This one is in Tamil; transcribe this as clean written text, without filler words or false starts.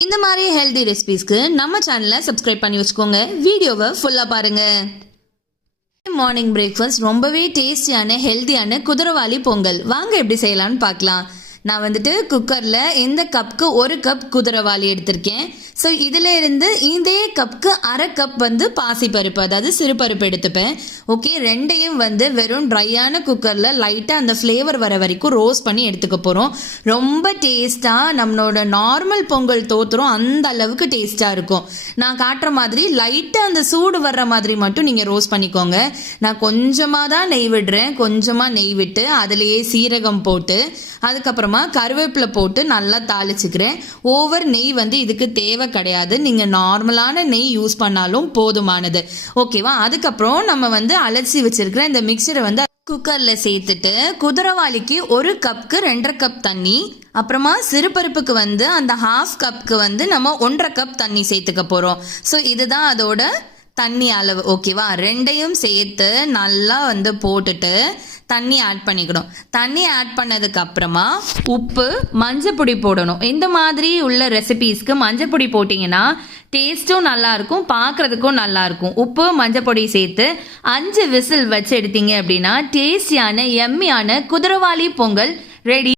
இந்த மாதிரி ஹெல்தி ரெசிபீஸ்க்கு நம்ம சேனலை சப்ஸ்கிரைப் பண்ணி வச்சுக்கோங்க. வீடியோவை ஃபுல்லாக பாருங்க. மார்னிங் பிரேக்ஃபாஸ்ட் ரொம்பவே டேஸ்டியான ஹெல்த்தியான குதிரைவாலி பொங்கல் வாங்க எப்படி செய்யலாம்னு பார்க்கலாம். நான் குக்கரில் இந்த கப்புக்கு 1 கப் குதிரைவாலி எடுத்திருக்கேன். ஸோ இதில் இருந்து இதே கப்புக்கு 1/2 கப் பாசிப்பருப்பு, அதாவது சிறுபருப்பு எடுத்துப்பேன். ஓகே, ரெண்டையும் வெறும் ட்ரையான குக்கரில் லைட்டாக அந்த ஃப்ளேவர் வர வரைக்கும் ரோஸ்ட் பண்ணி எடுத்துக்க போகிறோம். ரொம்ப டேஸ்ட்டாக நம்மளோட நார்மல் பொங்கல் தோற்றுரும், அந்த அளவுக்கு டேஸ்ட்டாக இருக்கும். நான் காட்டுற மாதிரி லைட்டாக அந்த சூடு வர்ற மாதிரி மட்டும் நீங்கள் ரோஸ்ட் பண்ணிக்கோங்க. நான் கொஞ்சமாக தான் நெய் விடுறேன். கொஞ்சமாக நெய் விட்டு அதுலேயே சீரகம் போட்டு அதுக்கப்புறமா கருவேப்பிலை போட்டு நல்லா தாளிச்சுக்கிறேன். ஓவர் நெய் இதுக்கு தேவை கிடையாது. நீங்கள் நார்மலான நெய் யூஸ் பண்ணாலும் போதுமானது. ஓகேவா? அதுக்கப்புறம் நம்ம அலசி வச்சிருக்கிற இந்த மிக்சரை குக்கரில் சேர்த்துட்டு குதிரைவாலிக்கு 1 கப்புக்கு 2.5 கப் தண்ணி, அப்புறமா சிறுபருப்புக்கு அந்த 1/2 கப்புக்கு நம்ம 1.5 கப் தண்ணி சேர்த்துக்க போகிறோம். ஸோ இதுதான் அதோட தண்ணி அளவு. ஓகேவா? ரெண்டையும் சேர்த்து நல்லா போட்டுட்டு தண்ணி ஆட் பண்ணிக்கணும். தண்ணி ஆட் பண்ணதுக்கு அப்புறமா உப்பு, மஞ்சப்பொடி போடணும். இந்த மாதிரி உள்ள ரெசிபீஸ்க்கு மஞ்சப்பொடி போட்டிங்கன்னா டேஸ்ட்டும் நல்லாயிருக்கும், பார்க்குறதுக்கும் நல்லாயிருக்கும். உப்பு, மஞ்சப்பொடி சேர்த்து 5 விசில் வச்சு எடுத்தீங்க அப்படின்னா டேஸ்டியான எம்மியான குதிரைவாலி பொங்கல் ரெடி.